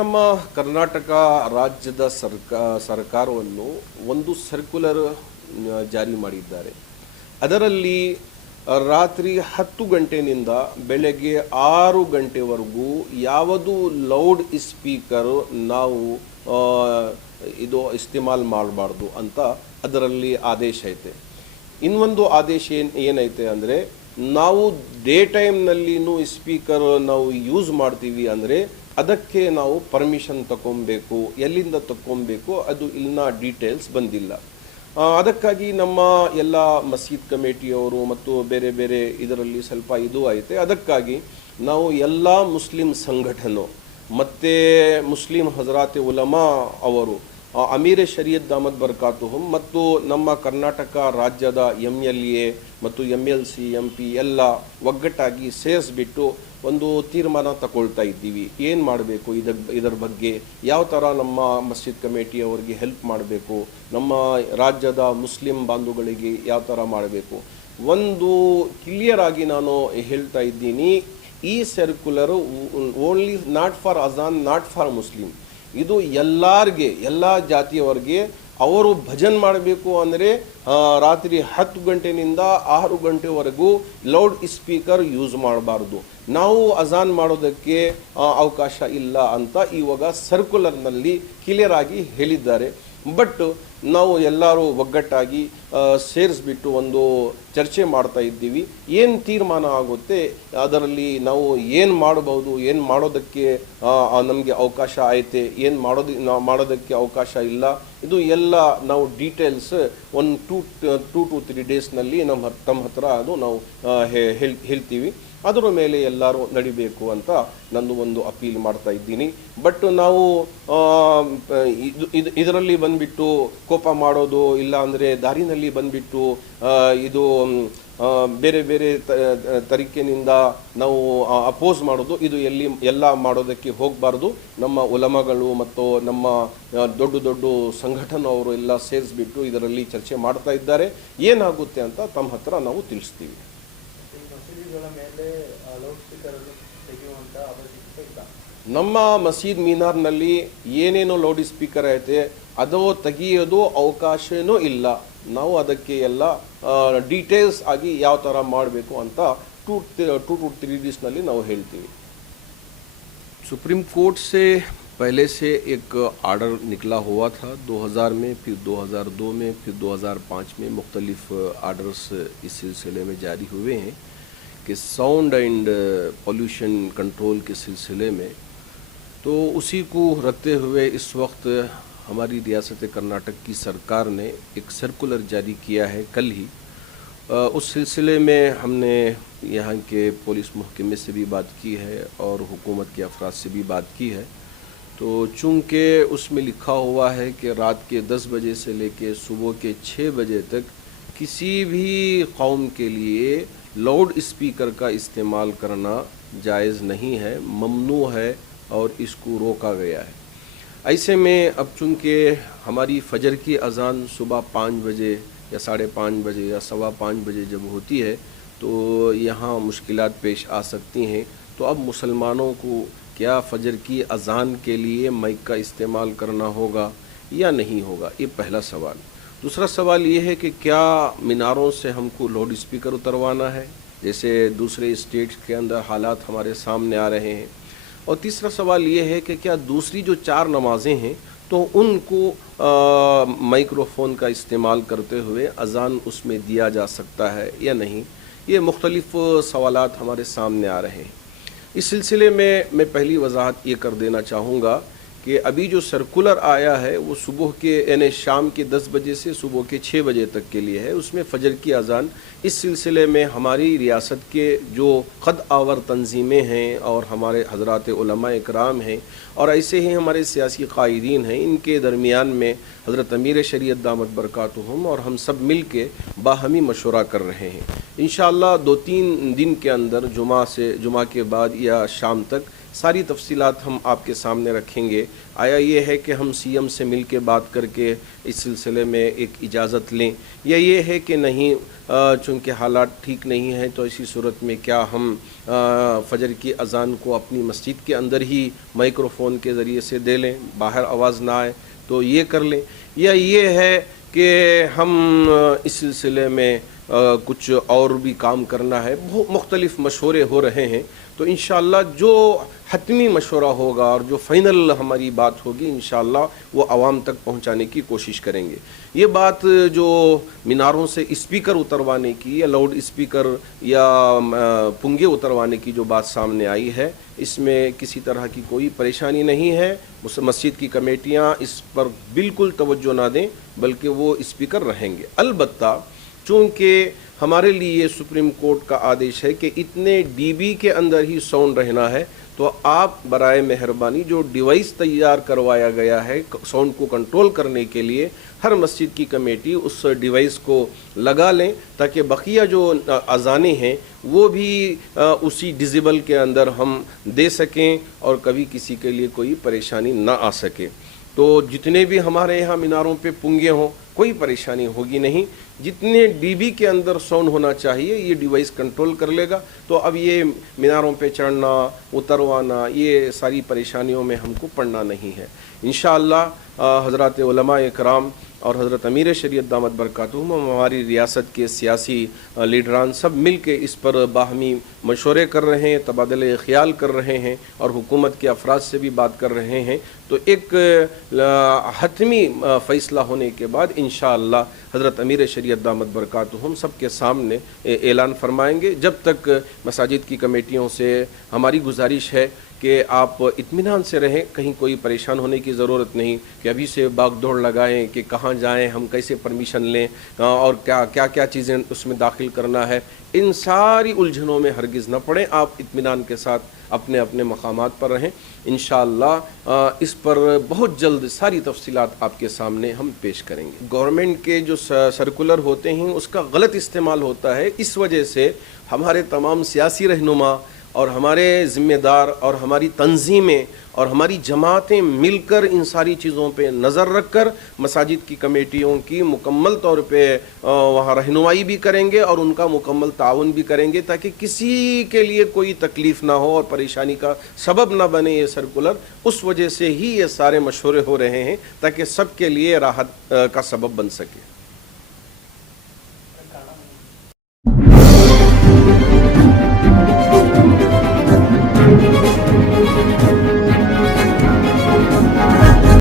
ನಮ್ಮ ಕರ್ನಾಟಕ ರಾಜ್ಯದ ಸರ್ಕಾರವನ್ನು ಒಂದು ಸರ್ಕ್ಯುಲರ್ ಜಾರಿ ಮಾಡಿದ್ದಾರೆ. ಅದರಲ್ಲಿ ರಾತ್ರಿ 10 ಗಂಟೆನಿಂದ ಬೆಳಗ್ಗೆ 6 ಗಂಟೆವರೆಗೂ ಯಾವುದು ಲೌಡ್ ಸ್ಪೀಕರ್ ನಾವು ಇದು ಇಸ್ತೆಮಾಲ್ ಮಾಡಬಾರ್ದು ಅಂತ ಅದರಲ್ಲಿ ಆದೇಶ ಐತೆ. ಇನ್ನೊಂದು ಆದೇಶ ಏನೈತೆ ಅಂದರೆ, ನಾವು ಡೇ ಟೈಮ್ನಲ್ಲಿನೂ ಸ್ಪೀಕರ್ ನಾವು ಯೂಸ್ ಮಾಡ್ತೀವಿ ಅಂದರೆ ಅದಕ್ಕೆ ನಾವು ಪರ್ಮಿಷನ್ ತಗೊಬೇಕು. ಎಲ್ಲಿಂದ ತಗೊಬೇಕು ಅದು ಇನ್ನ ಡೀಟೇಲ್ಸ್ ಬಂದಿಲ್ಲ. ಅದಕ್ಕಾಗಿ ನಮ್ಮ ಎಲ್ಲ ಮಸೀದ್ ಕಮಿಟಿಯವರು ಮತ್ತು ಬೇರೆ ಬೇರೆ ಇದರಲ್ಲಿ ಸ್ವಲ್ಪ ಇದು ಐತೆ. ಅದಕ್ಕಾಗಿ ನಾವು ಎಲ್ಲ ಮುಸ್ಲಿಂ ಸಂಘಟನೆ ಮತ್ತು ಮುಸ್ಲಿಂ ಹಜರಾತ್ ಉಲಮಾ ಅವರು, ಅಮೀರ್ ಶರೀಯತ್ ದಾಮತ್ ಬರ್ಕಾತುಹುಮ್ ಮತ್ತು ನಮ್ಮ ಕರ್ನಾಟಕ ರಾಜ್ಯದ MLA ಮತ್ತು MLC MP ಎಲ್ಲ ಒಗ್ಗಟ್ಟಾಗಿ ಸೇರಿಸ್ಬಿಟ್ಟು ಒಂದು ತೀರ್ಮಾನ ತಗೊಳ್ತಾ ಇದ್ದೀವಿ. ಏನು ಮಾಡಬೇಕು, ಇದರ ಬಗ್ಗೆ ಯಾವ ಥರ ನಮ್ಮ ಮಸ್ಜಿದ್ ಕಮಿಟಿಯವರಿಗೆ ಹೆಲ್ಪ್ ಮಾಡಬೇಕು, ನಮ್ಮ ರಾಜ್ಯದ ಮುಸ್ಲಿಂ ಬಾಂಧವಗಳಿಗೆ ಯಾವ ಥರ ಮಾಡಬೇಕು, ಒಂದು ಕ್ಲಿಯರ್ ಆಗಿ ನಾನು ಹೇಳ್ತಾ ಇದ್ದೀನಿ. ಈ ಸರ್ಕ್ಯುಲರ್ ಓನ್ಲಿ ನಾಟ್ ಫಾರ್ ಅಜಾನ್, ನಾಟ್ ಫಾರ್ ಮುಸ್ಲಿಂ. ಇದು ಎಲ್ಲರಿಗೆ, ಎಲ್ಲ ಜಾತಿಯವರಿಗೆ ಅವರು ಭಜನ್ ಮಾಡಬೇಕು ಅಂದರೆ ರಾತ್ರಿ 10 ಗಂಟೆನಿಂದ 6 ಗಂಟೆವರೆಗೂ ಲೌಡ್ ಸ್ಪೀಕರ್ ಯೂಸ್ ಮಾಡಬಾರ್ದು. ನಾವು ಅಜಾನ್ ಮಾಡೋದಕ್ಕೆ ಅವಕಾಶ ಇಲ್ಲ ಅಂತ ಇವಾಗ ಸರ್ಕ್ಯುಲರ್ನಲ್ಲಿ ಕ್ಲಿಯರ್ ಆಗಿ ಹೇಳಿದ್ದಾರೆ. ಬಟ್ ನಾವು ಎಲ್ಲರೂ ಒಗ್ಗಟ್ಟಾಗಿ ಸೇರಿಸ್ಬಿಟ್ಟು ಒಂದು ಚರ್ಚೆ ಮಾಡ್ತಾ ಇದ್ದೀವಿ. ಏನು ತೀರ್ಮಾನ ಆಗುತ್ತೆ ಅದರಲ್ಲಿ ನಾವು ಏನು ಮಾಡಬಹುದು, ಏನು ಮಾಡೋದಕ್ಕೆ ನಮಗೆ ಅವಕಾಶ ಐತೆ, ಏನು ಮಾಡೋದಕ್ಕೆ ಅವಕಾಶ ಇಲ್ಲ, ಇದು ಎಲ್ಲ ನಾವು ಡೀಟೇಲ್ಸ್ ಒಂದು 2 to 3 ಡೇಸ್ನಲ್ಲಿ ತಮ್ಮ ಹತ್ರ ಅದು ನಾವು ಹೇಳ್ತೀವಿ. ಅದರ ಮೇಲೆ ಎಲ್ಲರೂ ನಡಿಬೇಕು ಅಂತ ನಂದು ಒಂದು ಅಪೀಲ್ ಮಾಡ್ತಾ ಇದ್ದೀನಿ. ಬಟ್ ನಾವು ಇದರಲ್ಲಿ ಬಂದ್ಬಿಟ್ಟು ಕೋಪ ಮಾಡೋದು ಇಲ್ಲ ಅಂದರೆ ದಾರಿನಲ್ಲಿ ಬಂದ್ಬಿಟ್ಟು ಇದು ಬೇರೆ ಬೇರೆ ತರೀಕೆನಿಂದ ನಾವು ಅಪೋಸ್ ಮಾಡೋದು, ಇದು ಎಲ್ಲ ಮಾಡೋದಕ್ಕೆ ಹೋಗಬಾರ್ದು. ನಮ್ಮ ಉಲಮಗಳು ಮತ್ತು ನಮ್ಮ ದೊಡ್ಡ ದೊಡ್ಡ ಸಂಘಟನೆಯವರು ಎಲ್ಲ ಸೇರಿಸ್ಬಿಟ್ಟು ಇದರಲ್ಲಿ ಚರ್ಚೆ ಮಾಡ್ತಾ ಇದ್ದಾರೆ. ಏನಾಗುತ್ತೆ ಅಂತ ತಮ್ಮ ಹತ್ರ ನಾವು ತಿಳಿಸ್ತೀವಿ. ನಮ್ಮ ಮಸೀದ್ ಮೀನಾರ್ನಲ್ಲಿ ಏನೇನೋ ಲೌಡ್ ಸ್ಪೀಕರ್ ಐತೆ ಅದು ತೆಗಿಯೋದು ಅವಕಾಶನೂ ಇಲ್ಲ. ನಾವು ಅದಕ್ಕೆ ಎಲ್ಲ ಡೀಟೇಲ್ಸ್ ಆಗಿ ಯಾವ ಥರ ಮಾಡಬೇಕು ಅಂತ 2 to 3 ಡೇಸ್ನಲ್ಲಿ ನಾವು ಹೇಳ್ತೀವಿ. सुप्रीम कोर्ट से पहले से एक आर्डर निकला हुआ था 2000 में, फिर 2002 में, फिर 2005 में मुख्तलिफ आर्डर्स इस सिलसिले में जारी हुए हैं कि साउंड एंड पोल्यूशन कंट्रोल के सिलसिले में. तो उसी को रखते हुए इस वक्त हमारी रियासत कर्नाटक की सरकार ने एक सर्कुलर जारी किया है कल ही. उस सिलसिले में हमने यहाँ के पुलिस महकमे से भी बात की है और हुकूमत के अफराद से भी बात की है. तो चूँकि उसमें लिखा हुआ है कि रात के 10 बजे से लेकर सुबह के 6 बजे तक किसी भी कौम के लिए लाउड स्पीकर का इस्तेमाल करना जायज़ नहीं है, ममनू है और इसको रोका गया है. ऐसे में अब चूँकि हमारी फजर की अज़ान सुबह 5 बजे या 5:30 बजे या 5:15 बजे जब होती है तो यहाँ मुश्किलात पेश आ सकती हैं. तो अब मुसलमानों को क्या फजर की अज़ान के लिए माइक का इस्तेमाल करना होगा या नहीं होगा, ये पहला सवाल. दूसरा सवाल ये है कि क्या मीनारों से हमको लाउड स्पीकर उतरवाना है, जैसे दूसरे स्टेट्स के अंदर हालात हमारे सामने आ रहे हैं. और तीसरा सवाल ये है कि क्या दूसरी जो 4 नमाज़ें हैं तो उनको माइक्रोफोन का इस्तेमाल करते हुए अज़ान उसमें दिया जा सकता है या नहीं. ये मुख्तलिफ सवालात हमारे सामने आ रहे हैं. इस सिलसिले में मैं पहली वजाहत ये कर देना चाहूँगा कि अभी जो सर्कुलर आया है वो सुबह के यानी शाम के 10 बजे से सुबह के 6 बजे तक के लिए है. उसमें फ़जर की अज़ान इस सिलसिले में हमारी रियासत के जो क़द आवर तंजीमें हैं और हमारे हज़रात उलमा इकराम हैं और ऐसे ही हमारे सियासी क़ाइदीन हैं, इनके दरमियान में हज़रत अमीर शरीयत दामत बरकातुहुम और हम सब मिल के बाहमी मशवरा कर रहे हैं इंशाअल्लाह 2-3 दिन के अंदर जुमा के बाद या शाम तक सारी तफसीलात हम आपके सामने रखेंगे। आया ये है कि हम सीएम से मिल के बात करके इस सिलसिले में एक इजाज़त लें, या ये है कि नहीं चूँकि हालात ठीक नहीं हैं तो इसी सूरत में क्या हम फजर की अज़ान को अपनी मस्जिद के अंदर ही माइक्रोफोन के ज़रिए से दे लें, बाहर आवाज़ ना आए तो ये कर लें, या ये है कि हम इस सिलसिले में कुछ और भी काम करना है। बहुत मुख्तलिफ मशवरे हो रहे हैं, तो इंशाअल्लाह जो हतमी मशवरा होगा और जो फ़ाइनल हमारी बात होगी इंशाअल्लाह वो आवाम तक पहुंचाने की कोशिश करेंगे। ये बात जो मीनारों से स्पीकर उतरवाने की या लाउड स्पीकर या पुंगे उतरवाने की जो बात सामने आई है, इसमें किसी तरह की कोई परेशानी नहीं है। मस्जिद की कमेटियाँ इस पर बिल्कुल तवज्जो ना दें, बल्कि वो स्पीकर रहेंगे। अलबत्ता चूँकि हमारे लिए सुप्रीम कोर्ट का आदेश है कि इतने डीबी के अंदर ही साउंड रहना है, तो आप बराए मेहरबानी जो डिवाइस तैयार करवाया गया है साउंड को कंट्रोल करने के लिए, हर मस्जिद की कमेटी उस डिवाइस को लगा लें ताकि बकिया जो अज़ाने हैं वो भी उसी डिजिबल के अंदर हम दे सकें और कभी किसी के लिए कोई परेशानी ना आ सके। तो जितने भी हमारे यहाँ मीनारों पे पुंगे हों कोई परेशानी होगी नहीं। जितने डीबी के अंदर साउंड होना चाहिए ये डिवाइस कंट्रोल कर लेगा। तो अब ये मीनारों पे चढ़ना उतरवाना ये सारी परेशानियों में हमको पड़ना नहीं है। इंशाअल्लाह हज़रात उलमा कराम और हज़रत अमीर शरीयत दामत बरकातुहुम हमारी रियासत के सियासी लीडरान सब मिल के इस पर बाहमी मशवरे कर रहे हैं, तबादले ख्याल कर रहे हैं और हुकूमत के अफराद से भी बात कर रहे हैं। तो एक हतमी फ़ैसला होने के बाद इंशाअल्लाह हज़रत अमीर शरीयत दामत बरकातुहुम सब के सामने ऐलान फरमाएंगे। जब तक मसाजिद की कमेटियों से हमारी गुजारिश है कि आप इत्मीनान से रहें, कहीं कोई परेशान होने की ज़रूरत नहीं कि अभी से भाग दौड़ लगाएं कि कहाँ जाएं, हम कैसे परमिशन लें और क्या क्या चीज़ें उसमें दाखिल करना है। इन सारी उलझनों में हरगिज़ न पड़ें। आप इत्मीनान के साथ अपने अपने मकामात पर रहें। इंशाअल्लाह इस पर बहुत जल्द सारी तफसीलात आपके सामने हम पेश करेंगे। गवर्नमेंट के जो सर्कुलर होते हैं उसका गलत इस्तेमाल होता है, इस वजह से हमारे तमाम सियासी रहनुमा और हमारे ज़िम्मेदार और हमारी तंजीमें और हमारी जमातें मिलकर इन सारी चीज़ों पे नज़र रख कर मसाजिद की कमेटियों की मुकम्मल तौर पे वहाँ रहनुमाई भी करेंगे और उनका मुकम्मल ताउन भी करेंगे ताकि किसी के लिए कोई तकलीफ़ ना हो और परेशानी का सबब ना बने ये सर्कुलर। उस वजह से ही ये सारे मशवरे हो रहे हैं ताकि सब के लिए राहत का सबब बन सके।